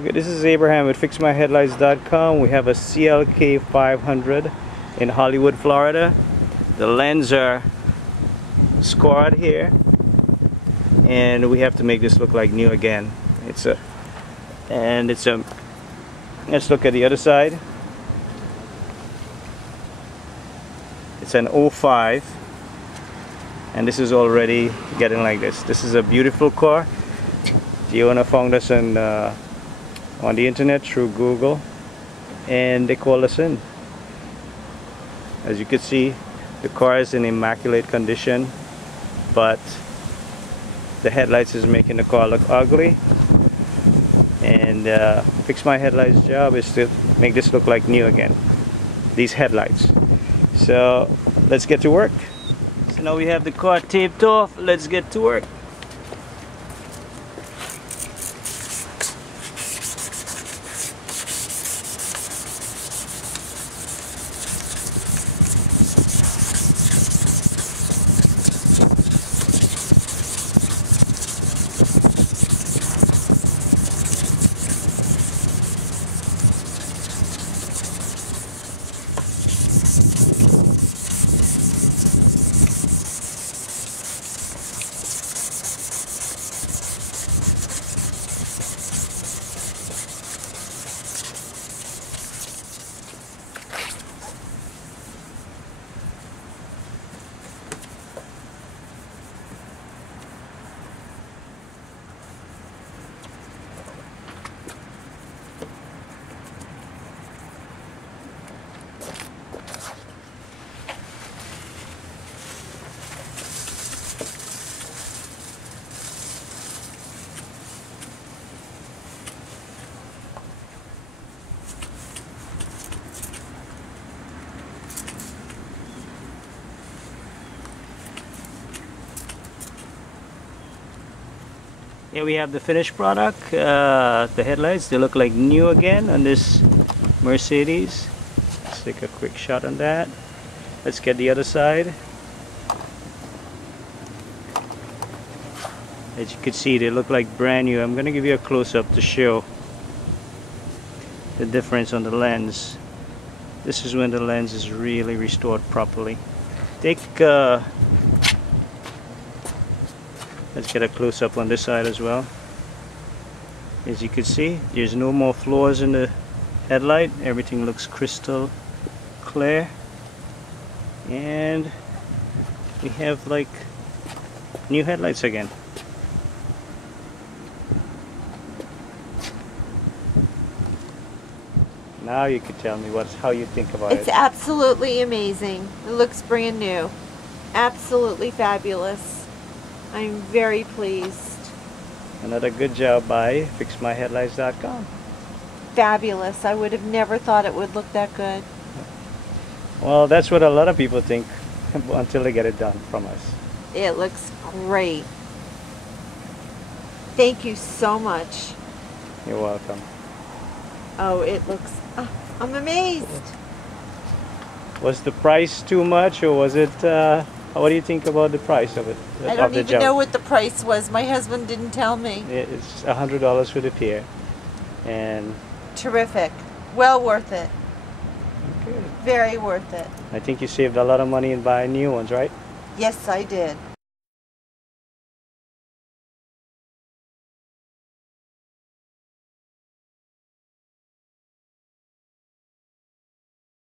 Okay, this is Abraham with FixMyHeadlights.com. We have a CLK500 in Hollywood, Florida. The lenses are scored here, and we have to make this look like new again. Let's look at the other side. It's an 05, and this is already getting like this. This is a beautiful car. The owner found us on the internet through Google, and they called us in. As you can see, the car is in immaculate condition, but the headlights is making the car look ugly, and Fix My Headlights' job is to make this look like new again, these headlights. So let's get to work. So now we have the car taped off. Let's get to work. Here we have the finished product, the headlights. They look like new again on this Mercedes. Let's take a quick shot on that. Let's get the other side. As you can see, they look like brand new. I'm going to give you a close-up to show the difference on the lens. This is when the lens is really restored properly. Let's get a close-up on this side as well. As you can see, there's no more flaws in the headlight. Everything looks crystal clear, and we have like new headlights again. Now you can tell me how you think about it. It's absolutely amazing. It looks brand new. Absolutely fabulous. I'm very pleased. Another good job by FixMyHeadlights.com. Fabulous. I would have never thought it would look that good. Well, that's what a lot of people think until they get it done from us. It looks great. Thank you so much. You're welcome. Oh, it looks... I'm amazed. Was the price too much, or was it... what do you think about the price of it? I don't even know what the price was. My husband didn't tell me. It's $100 for the pair. And terrific. Well worth it. okay. Very worth it. I think you saved a lot of money in buying new ones, right? Yes, I did.